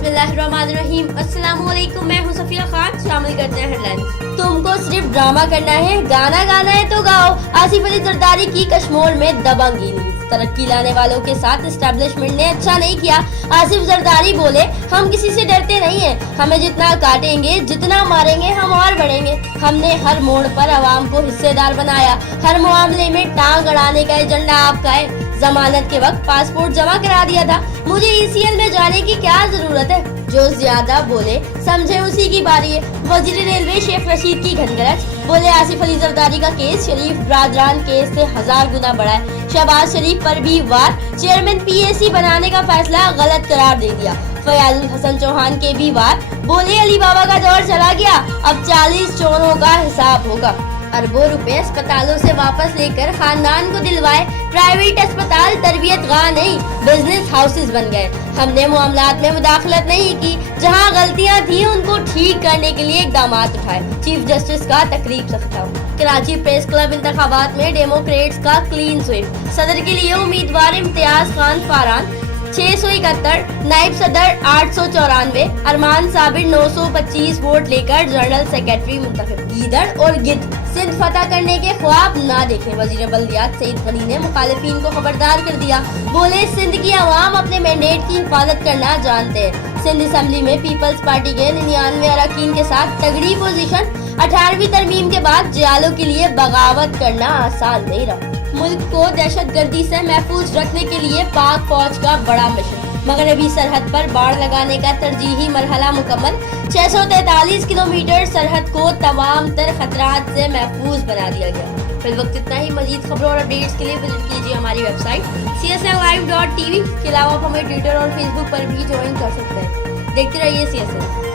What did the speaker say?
बिस्मिल्लाहिर्रहमानिर्रहीम। अस्सलाम वालेकुम, मैं हूं सफिया खान। शामिल करते हैं हेडलाइंस। तुमको सिर्फ ड्रामा करना है, गाना गाना है तो गाओ। आसिफ अली जरदारी की कश्मोर में दबंगगिरी। तरक्की लाने वालों के साथ एस्टेब्लिशमेंट ने अच्छा नहीं किया। आसिफ जरदारी बोले, हम किसी से डरते नहीं हैं, हमें जितना काटेंगे जितना मारेंगे हम और बढ़ेंगे। हमने हर मोड़ पर आवाम को हिस्सेदार बनाया, हर मामले में टांग अड़ाने का एजेंडा आपका है। जमानत के वक्त पासपोर्ट जमा करा दिया था, मुझे ECL में जाने की क्या जरूरत है। जो ज्यादा बोले समझे उसी की बारी है। वजीर रेलवे शेख रशीद की घनगरज। बोले, आसिफ अली जरदारी का केस शरीफ ब्रादरान केस से 1000 गुना बड़ा है। शहबाज शरीफ पर भी वार, चेयरमैन PAC बनाने का फैसला गलत करार दे दिया। फयाजुल हसन चौहान के भी वार। बोले, अली बाबा का दौर चला गया, अब 40 चोरों का हिसाब होगा। अरबों रुपए अस्पतालों से वापस लेकर खानदान को दिलवाए। प्राइवेट अस्पताल तरबियत गाह नहीं, बिजनेस हाउसेस बन गए। हमने मामलात में मुदाखलत नहीं की, जहां गलतियां थी उनको ठीक करने के लिए इकदामात उठाए। चीफ जस्टिस का तकरीब से खिताब। कराची प्रेस क्लब इंतखाबात में डेमोक्रेट्स का क्लीन स्वीप। सदर के लिए उम्मीदवार इम्तियाज खान फारान 671, नायब सदर 894, अरमान साबिर 925 वोट लेकर जनरल सेक्रेटरी मुंतखब। गीदड़ और गिद्ध सिंध फतह करने के ख्वाब ना देखें। वजीर बल्दियात सईद गनी ने मुखालिफिन को खबरदार कर दिया। बोले, सिंध की आवाम अपने मैंडेट की हिफाजत करना जानते हैं। सिंध असम्बली में पीपल्स पार्टी के 99 अरकान के साथ तगड़ी पोजीशन। 18वीं तरमीम के बाद जियालों के लिए बगावत करना आसान नहीं रहा। मुल्क को दहशतगर्दी से महफूज रखने के लिए पाक फौज का बड़ा मिशन। मगरबी सरहद पर बाड़ लगाने का तरजीही मरहला मुकम्मल। 643 किलोमीटर सरहद को तमाम तर खतरात से महफूज बना दिया गया। फिर वक्त इतना ही। मजीद खबरों और अपडेट्स के लिए विजिट कीजिए हमारी वेबसाइट csnlive.tv। के अलावा आप हमें ट्विटर और फेसबुक पर भी ज्वाइन कर सकते हैं। देखते रहिए CSN।